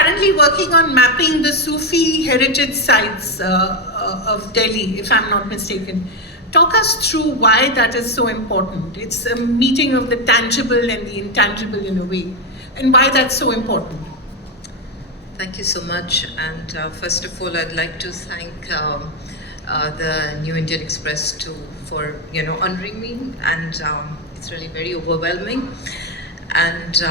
currently working on mapping the Sufi heritage sites of Delhi, if I'm not mistaken. Talk us through why that is so important. It's a meeting of the tangible and the intangible in a way, and why that's so important. Thank you so much. And first of all, I'd like to thank the New Indian Express for honoring me, and it's really very overwhelming. And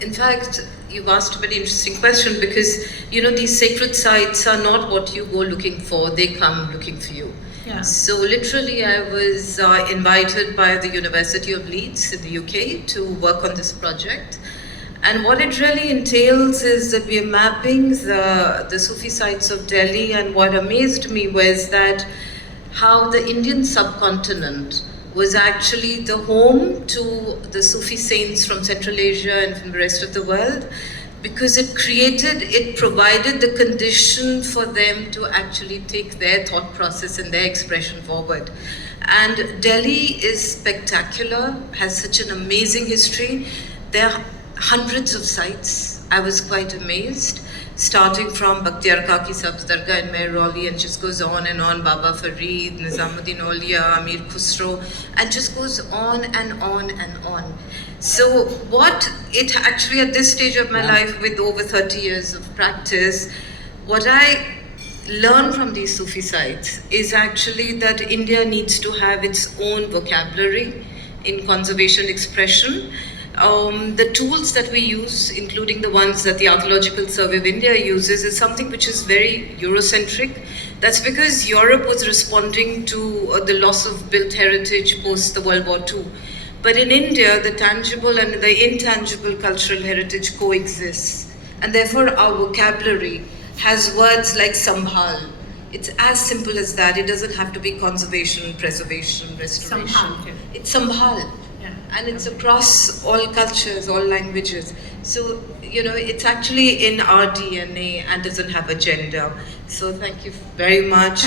in fact, you've asked a very interesting question, because these sacred sites are not what you go looking for; they come looking for you. Yeah. So literally, I was invited by the University of Leeds in the UK to work on this project. And what it really entails is that we are mapping the Sufi sites of Delhi, and what amazed me was that how the Indian subcontinent was actually the home to the Sufi saints from Central Asia and from the rest of the world, because it provided the condition for them to actually take their thought process and their expression forward. And Delhi is spectacular, has such an amazing history. There are hundreds of sites. I was quite amazed, starting from Bakhtiyar Kaki Sabz Dargah in Mehrauli, and just goes on and on, Baba Farid, Nizamuddin Auliya, Amir Khusro, and just goes on and on and on. So what it actually, at this stage of my life, with over 30 years of practice, what I learn from these Sufi sites is actually that India needs to have its own vocabulary in conservation expression. The tools that we use, including the ones that the Archaeological Survey of India uses, is something which is very Eurocentric. That's because Europe was responding to the loss of built heritage post the World War II. But in India, the tangible and the intangible cultural heritage coexists. And therefore, our vocabulary has words like sambhal. It's as simple as that. It doesn't have to be conservation, preservation, restoration. Sambhal. It's sambhal. And it's across all cultures, all languages. So, it's actually in our DNA and doesn't have a gender. So thank you very much.